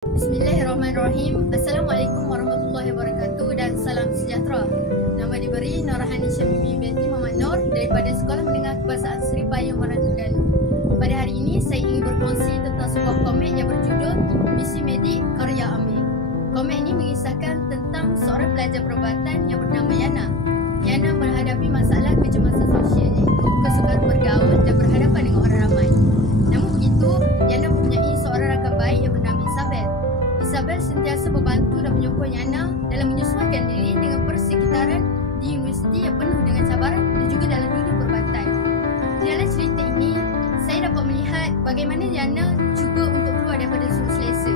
Bismillahirrahmanirrahim. Assalamualaikum warahmatullahi wabarakatuh dan salam sejahtera. Nama diberi Norahani Syamimi binti Muhammad Nur daripada Sekolah Menengah Kebangsaan Seri Payung Maran Terengganu. Pada hari ini saya ingin berkongsi tentang sebuah komik yang berjudul Misi Medik karya Amir. Komik ini mengisahkan tentang seorang pelajar perubatan yang bernama Yana. Yana menghadapi masalah kecemasan sosial iaitu kesukaran bergaul dan berhadapan dengan orang ramai. Namun begitu, Yana mempunyai seorang rakan baik yang bernama Isabel. Isabel sentiasa membantu dan menyokong Yana dalam menyesuaikan diri dengan persekitaran di universiti yang penuh dengan cabaran dan juga dalam dunia perubatan. Di dalam cerita ini, saya dapat melihat bagaimana Yana cuba untuk keluar daripada zon selesa,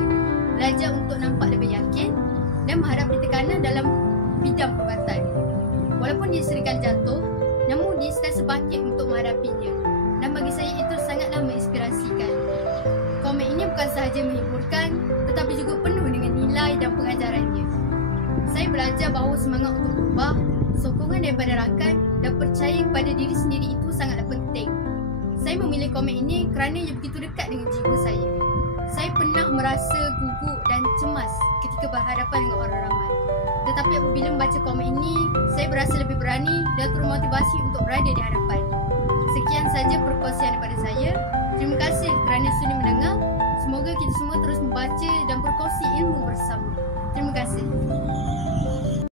belajar untuk nampak lebih yakin dan menghadapi tekanan dalam bidang perubatan. Walaupun dia seringkali jatuh, namun dia sentiasa bangkit untuk menghadapinya. Dan bagi saya itu sangatlah menginspirasikan. Komik ini bukan sahaja menghiburkan, tetapi juga penuh dengan nilai dan pengajarannya. Saya belajar bahawa semangat untuk berubah, sokongan daripada rakan dan percaya kepada diri sendiri itu sangatlah penting. Saya memilih komik ini kerana ia begitu dekat dengan jiwa saya. Saya pernah merasa gugup dan cemas ketika berhadapan dengan orang ramai. Tetapi apabila membaca komik ini, saya berasa lebih berani dan termotivasi untuk berada di hadapan. Sekian saja perkongsian